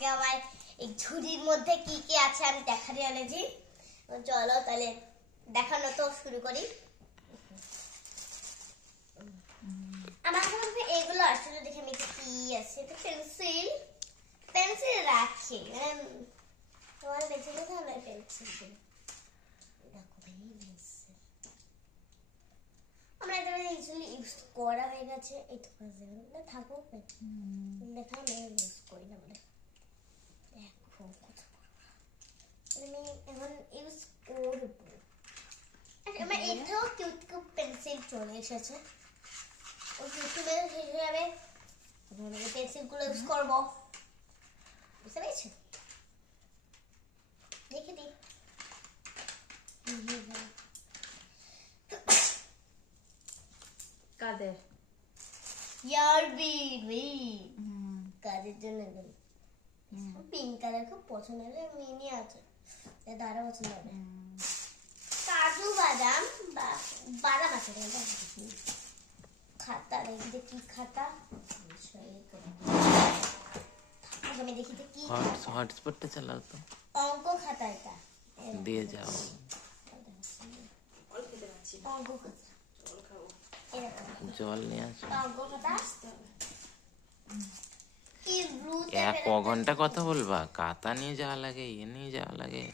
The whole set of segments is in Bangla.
আজকে আমার এই ঝুড়ির মধ্যে কি কি আছে আমি দেখাতে এনেছি। চলো তাহলে দেখানো তো শুরু করি। আমার কাছে এগুলো আসলে দেখে আমি কি আছে, পেন্সিল পেন্সিল রাখি, মানে তোমার পেন্সিল কোথায়, আমরা পেন্সিল দেখো ভাই, পেন্সিল আমরা এটা ইউজুয়ালি ইউজ করা হয়ে গেছে। এই তো না থাকো দেখা আমি ইউজ করি না বলে, দেখো কত আমি এখন ইউজ করবো। আমার এটাও কিউট কিউট পেন্সিল চলে এসেছে, ওই ইউটিউবে হিসাবে পেন্সিল গুলো ইউজ করবো, বুঝতে পেরেছো? দেখে দিই কাদের কাজের জন্য পিঙ্ক কালার খুব পছন্দ হলে মিনি আছে, দাদা পছন্দ হবে। কাজু বাদাম বা বাদাম আছে, খাতা দেখি কি খাতা, আমি দেখি তো কি হটস্পটটা চালাও তো, অঙ্ক খাতা, এটা দিয়ে যাও। অঙ্ক খাতা, জল নিয়ে আসো। অঙ্ক খাতা ক ঘন্টা কথা বলবা? কাতা নিয়ে যাওয়া লাগে, ইয়ে নিয়ে যাওয়া লাগে।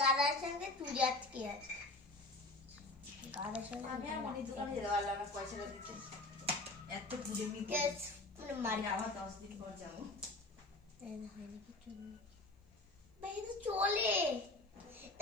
দাদার সঙ্গে তুই কি আছে, দাদার সঙ্গে আমি আর মনি দোকানে যেতে পারলাম না পয়সাটা দিতে, এত ঘুরে মি মানে মারি আবার 10 দিন পর যাব। এই হয় নাকি চলে ভাই, এটা চলে,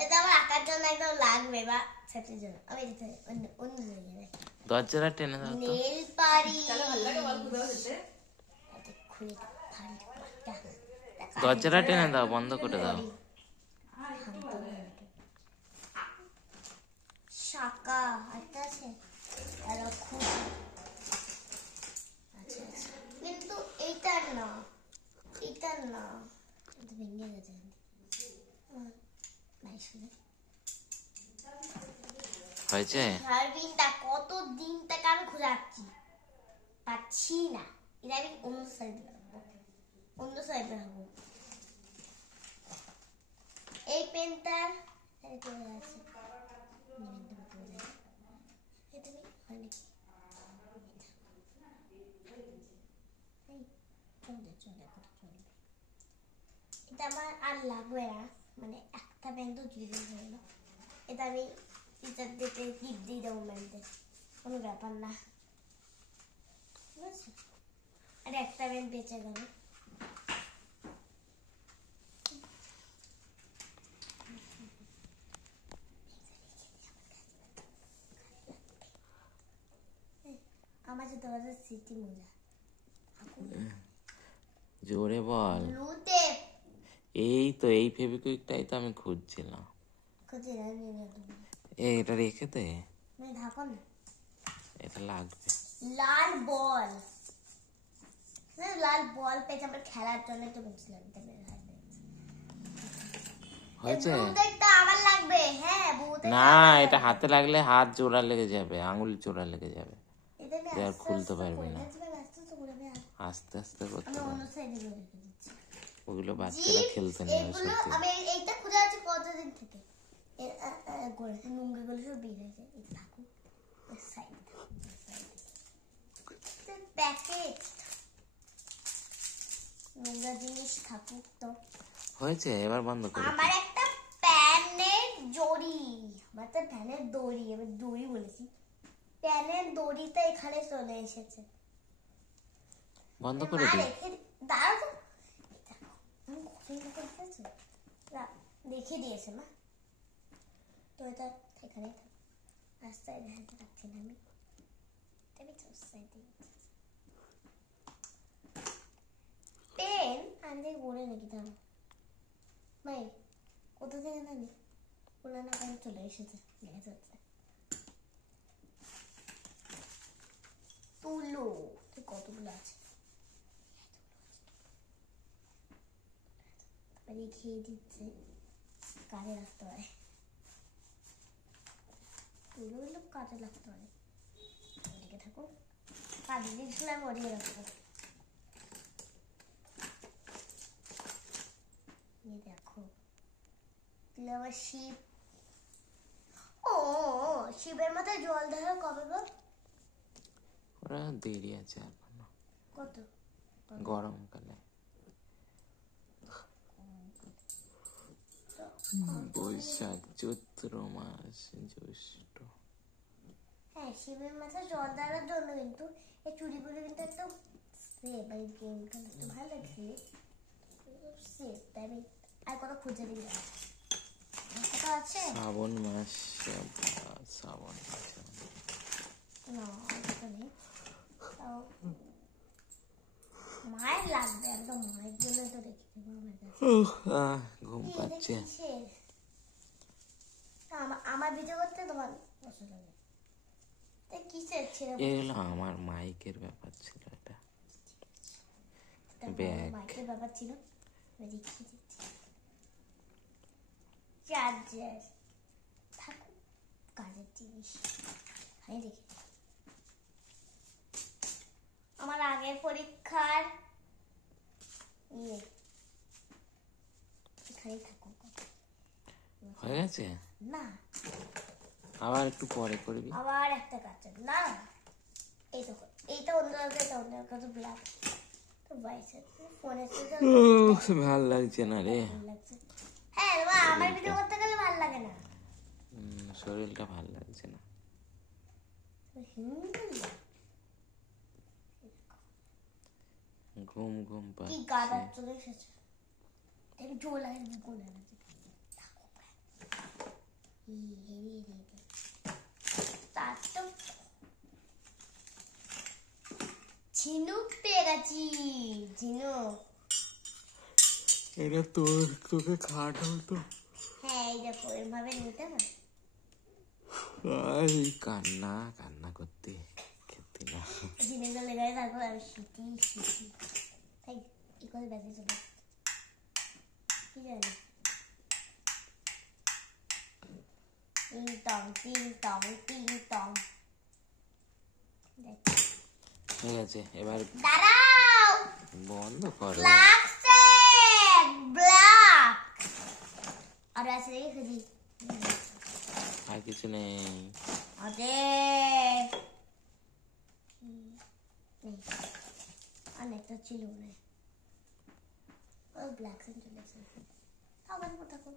এটা আমার আকার জন্য একদম লাগবে বা সেটার জন্য আমি দিতে অন্য জায়গায় দরজাটা টেনে দাও তো। নেল পারি চলো ভালো লাগে বল কোথাও যেতে, এটা খুলে ভারী পাটা, দরজাটা টেনে দাও, বন্ধ করে দাও। শাকা একটা আছে আর খুব, আচ্ছা আচ্ছা, কিন্তু এইটার না, এইটার না, এটা ভেঙে গেছে। হয়েছে? হারবিনটা কত দিন থেকে আমি খোঁজাচ্ছি, পাচ্ছি না। এটা আমি অন্য সাইডে রাখবো, অন্য সাইডে রাখবো। এই পেনটার আছে, এটা আমার আর লাগবে না, মানে একটা পেন তো জুড়ে হয়ে গেল। এটা আমি টিচার দিতে গিফট দিয়ে দেবো ম্যামদের, কোনো ব্যাপার না, ঠিক আছে? আর একটা পেন বেঁচে গেল। আমার সাথে তোমাদের স্মৃতি মজা, জোরে বল। লুতে এই তো এই ফেভিকুইকটাই তো আমি খুঁজছিলাম। খুঁজে না এটা রেখে দে, মানে ঢাকো না, এটা লাগবে। লাল বল, না লাল বল পেয়েছে আমার খেলার জন্য, তো বলছিলাম হয়েছে? দেখতে আমার লাগবে, হ্যাঁ না, এটা হাতে লাগলে হাত জোড়া লেগে যাবে, আঙুল জোড়া লেগে যাবে, আর খুলতে পারবে না। আস্তে আস্তে করতে হবে, ওগুলো বাচ্চারা খেলতে নেই। আমি এইটা খুঁজে আছি কতদিন থেকে, নোংরাগুলো সব বের হয়েছে, থাকুক প্যাকেট, নোংরা জিনিস থাকুক তো। হয়েছে, এবার বন্ধ করো। আমার একটা প্যানের জড়ি, আমার তো প্যানের দড়ি, আমি দড়ি বলেছি, প্যানের দড়িটা এখানে চলে এসেছে, বন্ধ করে দে। দাঁড়াও দেখে দিয়েছে মা, তো এটা এখানে রাস্তায় দেখাতে পারছি না আমি, পেন আনতে বলে নাকি দাঁড়ো ভাই, কোথা থেকে জানি পুরানো পেন চলে এসেছে, তুলো কতগুলো আছে দেখিয়ে দিচ্ছে, কাজে রাখতে হয়। এগুলো কাজে লাগতে পারে। ওদিকে থাকো, কাজে জিনিসগুলো আমি ওদিকে রাখবো। এই দেখো আবার শিব। ও শিবের মাথায় জল দেওয়া কবে গো? ওরা দেরি আছে এখনো। কত? গরমকালে। বৈশাখ, চৈত্র মাস, জ্যৈষ্ঠ। হ্যাঁ, শিবের মাথায় জল দেওয়ার জন্য কিন্তু এই চুড়িগুলো কিন্তু একদম সেফ। এই গেমটা একটু ভালো লাগছে, সেফ। তাই আমি আর কোনো খুঁজে দিই না। কত আছে? শ্রাবণ মাস, শ্রাবণ মাস না, ওটা নেই। তাও মায়ের লাগবে, একদম মায়ের জন্য তো রেখে দেবো আমার কাছে। ঘুম পাচ্ছে। আমার ভিডিও করতে তোমার পছন্দ লাগে? কিসের ছিল? এগুলো আমার মাইকের ব্যাপার ছিল। এটা ব্যাগ, মাইকের ব্যাপার ছিল। চার্জার থাকুক, কাজের জিনিস। আমি দেখি আমার আগের পরীক্ষার এখানেই থাকুক। হয়ে গেছে না, আবার একটু পরে করবি। আবার একটা কাজ না, এই দেখো এইটা অন্য জায়গায়, এটা অন্য জায়গায় তো ব্ল্যাক তো বাইসে ফোনে ভাল লাগছে না রে। হ্যাঁ বাবা, আমার ভিডিও করতে গেলে ভালো লাগে না, শরীরটা ভালো লাগছে না। ঘুম ঘুম পাচ্ছে। কি গাদা চলে এসেছে, দেখি জোর লাগে না কোন লাগে। ঝিনুক পেয়ে গেছি, ঝিনুক। এটা তোকে খাওয়াটা হতো। হ্যাঁ, এই দেখো এভাবে নিতে হয়। কান্না কান্না করতে খেতে না। ঝিনুকটা লেগে থাকো, আমি শিখি শিখি। তাই কি করে ব্যাগে চলে কি জানি। টিং টং টিং টং টিং টং। ঠিক আছে, এবার দাঁড়াও, বন্ধ করো। লাগছে ব্ল্যাক। আর আছে দেখি আর কিছু নেই। আরে অনেকটা ছিল না, ব্ল্যাক সেন্ট চলে এসেছে। থাকো থাকো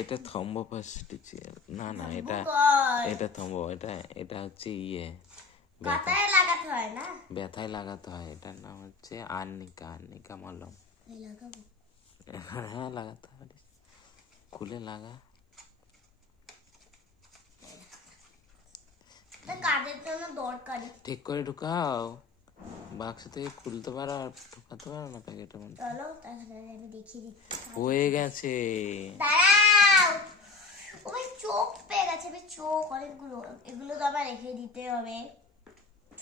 এটা থম্ব ফার্স্ট চেয়ার। না না, এটা থম্ব। এটা হচ্ছে ব্যথায় লাগাতে হয় না, ব্যথায় লাগাতে হয়। এটার নাম হচ্ছে আর্নিকা মলম। হ্যাঁ লাগাতে পারিস, খুলে লাগা। কাজের জন্য দরকারি। ঠিক করে ঢুকাও, বাক্স থেকে খুলতে পারো আর ঢুকাতে পারো না প্যাকেটের মধ্যে। চলো তাহলে আমি দেখিয়ে দিচ্ছি। হয়ে গেছে। দাঁড়াও, ওই চোখ পেয়ে গেছে, চোখ অনেকগুলো। এগুলো তো আবার রেখে দিতে হবে।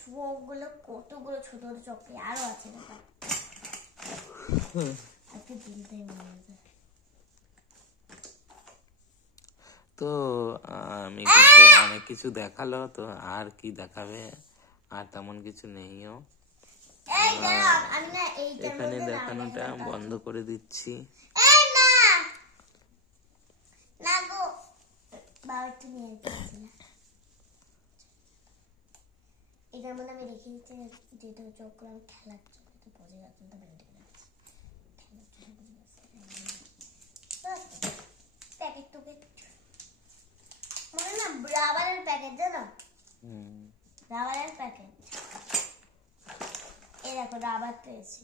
চোখগুলো কতগুলো ছোট ছোট চোখ, আরো আছে ব্যাপার। আজকে দিনটাই মনে হচ্ছে। তো আমি অনেক কিছু দেখালো, তো আর কি দেখাবে? আর তেমন কিছু নেইও। এখানে দেখানোটা বন্ধ করে দিচ্ছি। এটার মধ্যে আমি রেখে দিচ্ছি, যেটা চোখ আমি খেলার জন্য তো বোঝে যাচ্ছে না। প্যাকেট তো মনে না রাবারের প্যাকেট, জানো? রাবারের প্যাকেট। এই দেখো রাবার পেয়েছি।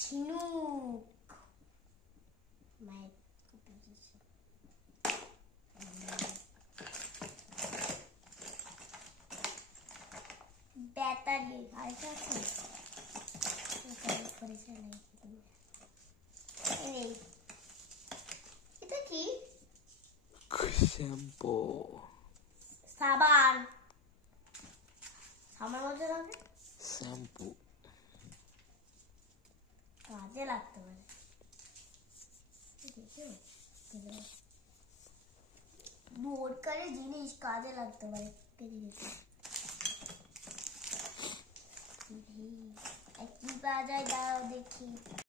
ঝিনুক মায়ের ব্যাটারি আছে। এটা কি? শ্যাম্পু, সাবান। আমার মধ্যে রাখবে শ্যাম্পু। দরকারি জিনিস কাজে লাগতে পারে। কি পাওয়া যায় দাও দেখি।